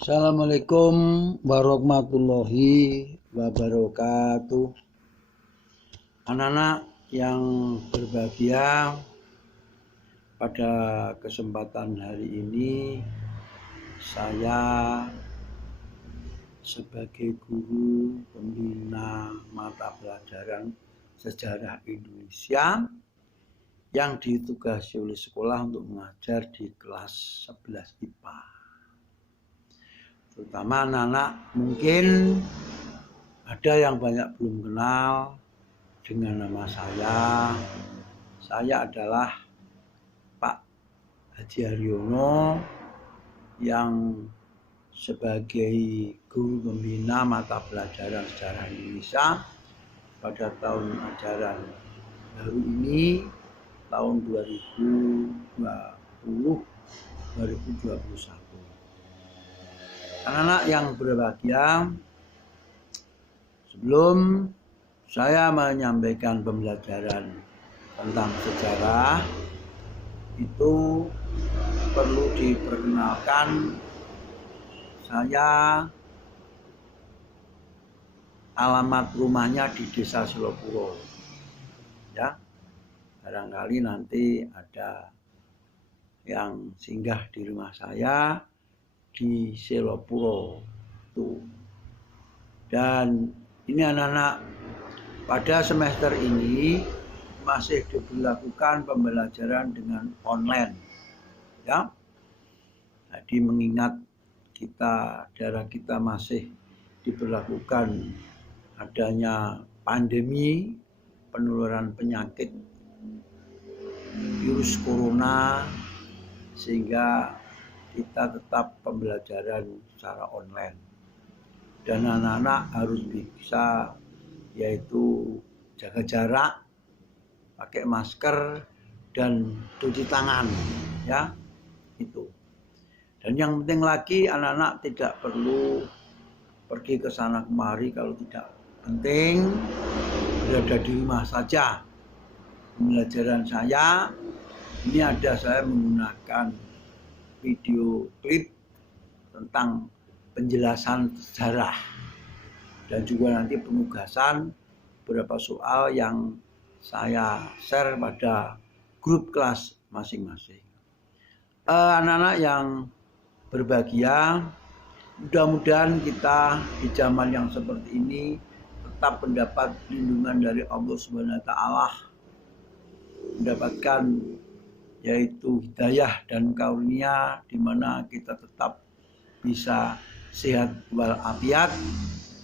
Assalamualaikum warahmatullahi wabarakatuh. Anak-anak yang berbahagia, pada kesempatan hari ini saya sebagai guru pembina mata pelajaran sejarah Indonesia yang ditugasi oleh sekolah untuk mengajar di kelas 11 IPA. Terutama anak-anak mungkin ada yang banyak belum kenal dengan nama saya. Saya adalah Pak Haji Haryono yang sebagai guru pembina mata pelajaran sejarah Indonesia pada tahun ajaran baru ini tahun 2020-2021. Anak-anak yang berbahagia, sebelum saya menyampaikan pembelajaran tentang sejarah, itu perlu diperkenalkan saya alamat rumahnya di Desa Selopuro. Ya, barangkali nanti ada yang singgah di rumah saya di Selopuro tuh. Dan ini anak-anak, pada semester ini masih diberlakukan pembelajaran dengan online, ya. Jadi mengingat daerah kita masih diberlakukan adanya pandemi penularan penyakit virus corona, sehingga kita tetap pembelajaran secara online. Dan anak-anak harus bisa yaitu jaga jarak, pakai masker, dan cuci tangan, ya, itu. Dan yang penting lagi, anak-anak tidak perlu pergi ke sana kemari kalau tidak penting, berada di rumah saja. Pembelajaran saya ini saya menggunakan video klip tentang penjelasan sejarah dan juga nanti penugasan beberapa soal yang saya share pada grup kelas masing-masing. Anak-anak yang berbahagia, mudah-mudahan kita di zaman yang seperti ini tetap mendapat lindungan dari Allah Subhanahu wa Ta'ala, mendapatkan yaitu hidayah dan karunia, di mana kita tetap bisa sehat walafiat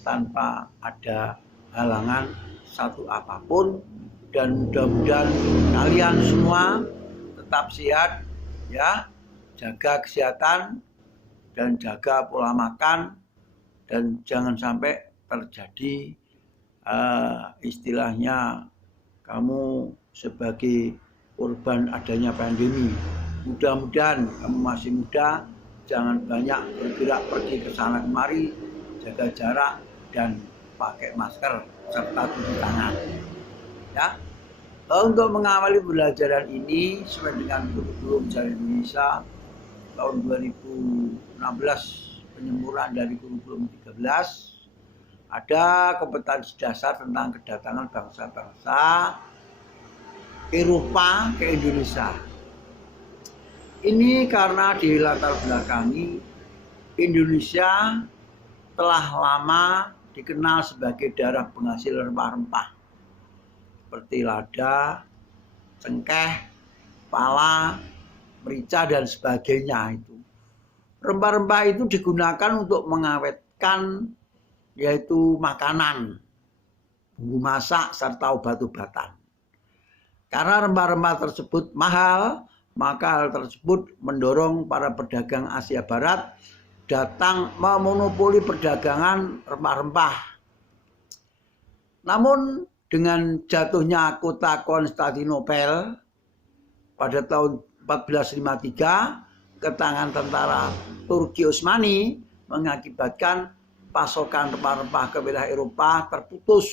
tanpa ada halangan satu apapun. Dan mudah-mudahan kalian semua tetap sehat, ya, jaga kesehatan dan jaga pola makan, dan jangan sampai terjadi istilahnya kamu sebagai korban adanya pandemi. Mudah-mudahan kamu masih muda, jangan banyak bergerak pergi ke sana kemari, jaga jarak dan pakai masker serta cuci tangan. Ya. Untuk mengawali pembelajaran ini sesuai dengan kurikulum sejarah Indonesia tahun 2016, penyempurnaan dari kurikulum 13, ada kompetensi dasar tentang kedatangan bangsa-bangsa Eropa ke Indonesia. Ini karena di latar belakangi Indonesia telah lama dikenal sebagai daerah penghasil rempah-rempah seperti lada, cengkeh, pala, merica dan sebagainya. Itu rempah-rempah itu digunakan untuk mengawetkan yaitu makanan, bumbu masak serta obat-obatan. Karena rempah-rempah tersebut mahal, maka hal tersebut mendorong para pedagang Asia Barat datang memonopoli perdagangan rempah-rempah. Namun dengan jatuhnya kota Konstantinopel pada tahun 1453 ke tangan tentara Turki Utsmani mengakibatkan pasokan rempah-rempah ke wilayah Eropa terputus.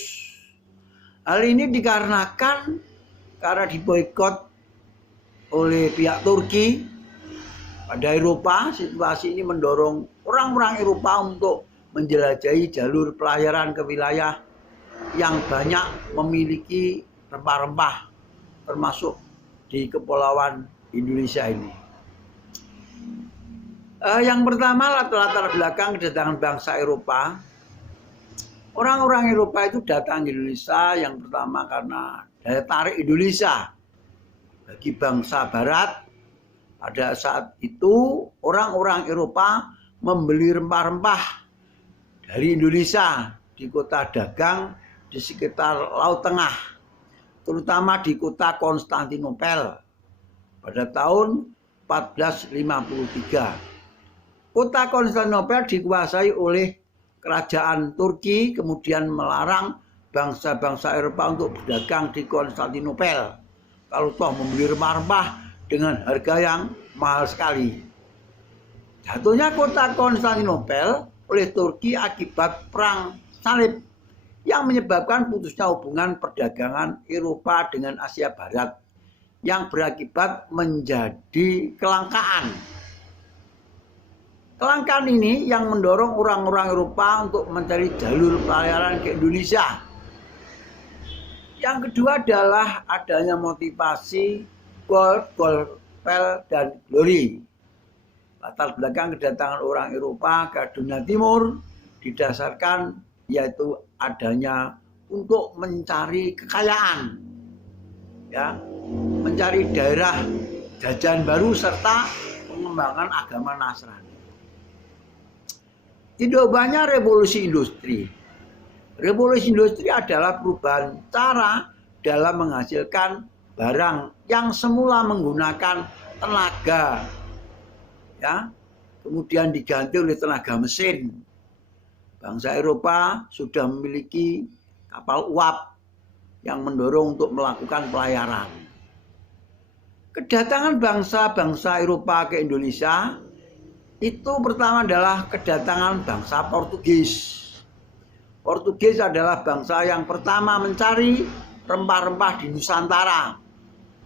Hal ini dikarenakan karena diboikot oleh pihak Turki Pada Eropa, situasi ini mendorong orang-orang Eropa untuk menjelajahi jalur pelayaran ke wilayah yang banyak memiliki rempah-rempah, termasuk di kepulauan Indonesia ini. Yang pertama, latar belakang kedatangan bangsa Eropa. Orang-orang Eropa itu datang ke Indonesia yang pertama karena daya tarik Indonesia bagi bangsa Barat. Pada saat itu orang-orang Eropa membeli rempah-rempah dari Indonesia di kota dagang di sekitar Laut Tengah, terutama di kota Konstantinopel pada tahun 1453. Kota Konstantinopel dikuasai oleh kerajaan Turki, kemudian melarang bangsa-bangsa Eropa untuk berdagang di Konstantinopel. Kalau toh membeli rempah-rempah dengan harga yang mahal sekali. Jatuhnya kota Konstantinopel oleh Turki akibat perang salib yang menyebabkan putusnya hubungan perdagangan Eropa dengan Asia Barat yang berakibat menjadi kelangkaan. Kelangkaan ini yang mendorong orang-orang Eropa untuk mencari jalur pelayaran ke Indonesia. Yang kedua adalah adanya motivasi gold, pel, dan glory. Latar belakang kedatangan orang Eropa ke dunia timur didasarkan yaitu adanya untuk mencari kekayaan, ya, mencari daerah jajahan baru serta pengembangan agama Nasrani. Tidak banyak revolusi industri. Revolusi industri adalah perubahan cara dalam menghasilkan barang yang semula menggunakan tenaga, ya, kemudian diganti oleh tenaga mesin. Bangsa Eropa sudah memiliki kapal uap yang mendorong untuk melakukan pelayaran. Kedatangan bangsa-bangsa Eropa ke Indonesia itu pertama adalah kedatangan bangsa Portugis. Portugis adalah bangsa yang pertama mencari rempah-rempah di Nusantara.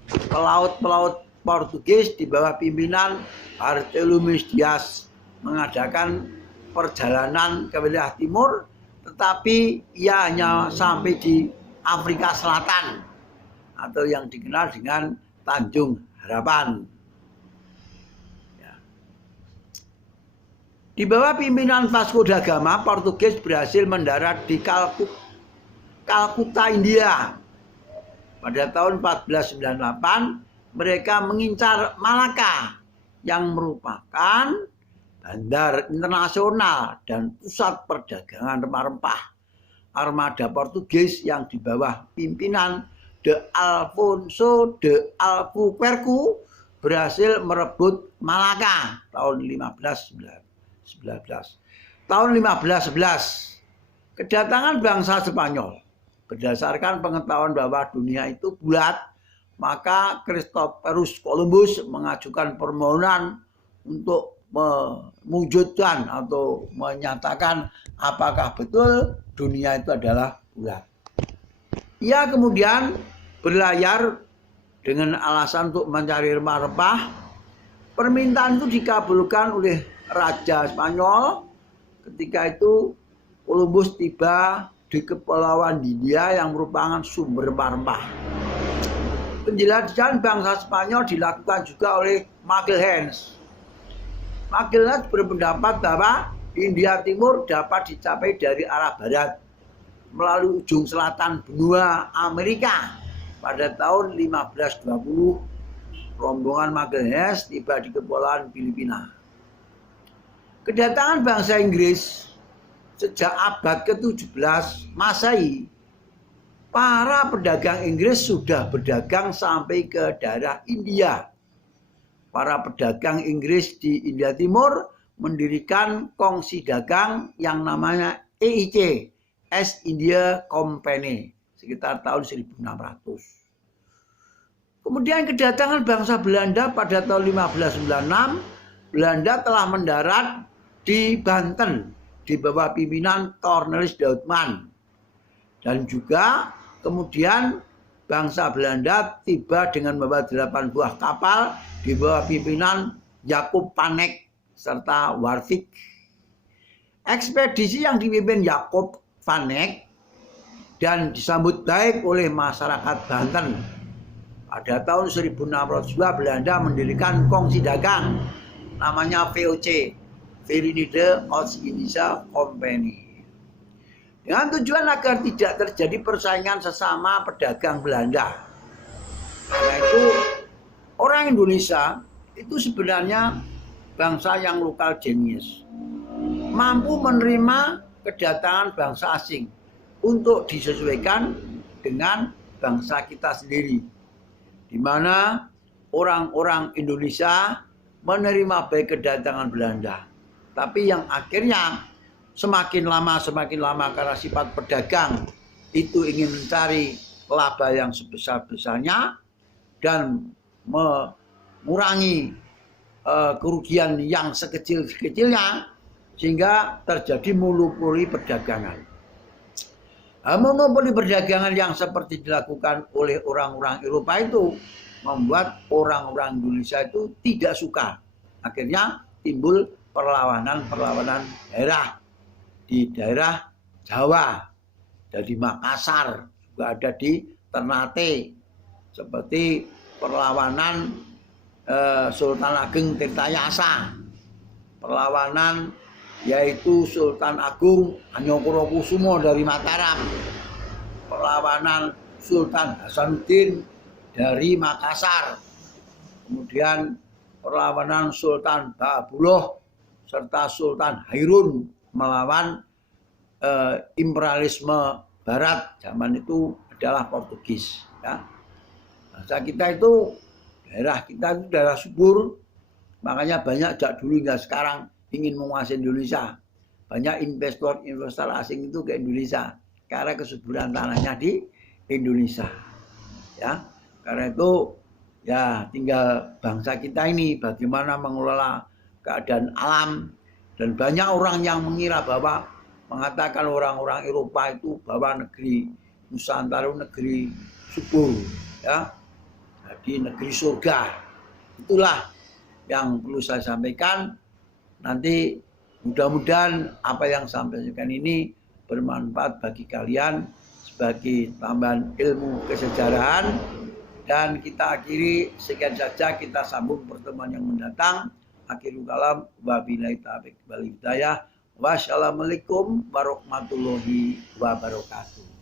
Pelaut-pelaut Portugis di bawah pimpinan Bartolomeu Dias mengadakan perjalanan ke wilayah timur, tetapi ia hanya sampai di Afrika Selatan atau yang dikenal dengan Tanjung Harapan. Di bawah pimpinan Vasco da Gama, Portugis berhasil mendarat di Kalkuta, India. Pada tahun 1498, mereka mengincar Malaka yang merupakan bandar internasional dan pusat perdagangan rempah-rempah. Armada Portugis yang di bawah pimpinan de Alfonso de Albuquerque berhasil merebut Malaka tahun 1511. Tahun 1511, kedatangan bangsa Spanyol. Berdasarkan pengetahuan bahwa dunia itu bulat, maka Christophorus Columbus mengajukan permohonan untuk mewujudkan atau menyatakan apakah betul dunia itu adalah bulat. Ia kemudian berlayar dengan alasan untuk mencari rempah-rempah. Permintaan itu dikabulkan oleh Raja Spanyol. Ketika itu Columbus tiba di kepulauan India yang merupakan sumber rempah-rempah. Penjelajahan bangsa Spanyol dilakukan juga oleh Magalhães. Magalhães berpendapat bahwa India Timur dapat dicapai dari arah barat melalui ujung selatan benua Amerika. Pada tahun 1520, rombongan Magalhães tiba di kepulauan Filipina. Kedatangan bangsa Inggris sejak abad ke-17 Masehi, para pedagang Inggris sudah berdagang sampai ke daerah India. Para pedagang Inggris di India Timur mendirikan kongsi dagang yang namanya EIC, East India Company, sekitar tahun 1600. Kemudian kedatangan bangsa Belanda pada tahun 1596, Belanda telah mendarat di Banten di bawah pimpinan Cornelis Doutman. Dan juga kemudian bangsa Belanda tiba dengan membawa 8 buah kapal di bawah pimpinan Yakub Panek, serta Warfik. Ekspedisi yang dipimpin Yakub Panek dan disambut baik oleh masyarakat Banten. Pada tahun 1602 Belanda mendirikan kongsi dagang namanya VOC, Verenigde Oost-Indische Compagnie, dengan tujuan agar tidak terjadi persaingan sesama pedagang Belanda. Karena itu orang Indonesia itu sebenarnya bangsa yang lokal genius, mampu menerima kedatangan bangsa asing untuk disesuaikan dengan bangsa kita sendiri, di mana orang-orang Indonesia menerima baik kedatangan Belanda. Tapi yang akhirnya semakin lama karena sifat pedagang itu ingin mencari laba yang sebesar-besarnya dan mengurangi kerugian yang sekecil-kecilnya, sehingga terjadi monopoli perdagangan. Monopoli perdagangan yang seperti dilakukan oleh orang-orang Eropa itu membuat orang-orang Indonesia itu tidak suka. Akhirnya timbul perlawanan daerah di daerah Jawa, jadi Makassar, juga ada di Ternate, seperti perlawanan Sultan Ageng Tirtayasa, perlawanan yaitu Sultan Agung Hanyokorokusumo dari Mataram, perlawanan Sultan Hasanuddin dari Makassar, kemudian perlawanan Sultan Baabullah serta Sultan Hairun melawan imperialisme Barat zaman itu adalah Portugis. Ya. Bangsa kita itu, daerah kita itu daerah subur, makanya banyak sejak dulu hingga sekarang ingin menguasai Indonesia. Banyak investor asing itu ke Indonesia karena kesuburan tanahnya di Indonesia. Ya, karena itu ya tinggal bangsa kita ini bagaimana mengelola keadaan alam. Dan banyak orang yang mengira bahwa mengatakan orang-orang Eropa itu bahwa negeri Nusantara negeri subur, ya, jadi negeri surga. Itulah yang perlu saya sampaikan. Nanti mudah-mudahan apa yang saya sampaikan ini bermanfaat bagi kalian sebagai tambahan ilmu kesejarahan. Dan kita akhiri sekian saja, kita sambung pertemuan yang mendatang. Akhirul kalam, wabillahi taufiq wal hidayah. Wassalamualaikum warahmatullahi wabarakatuh.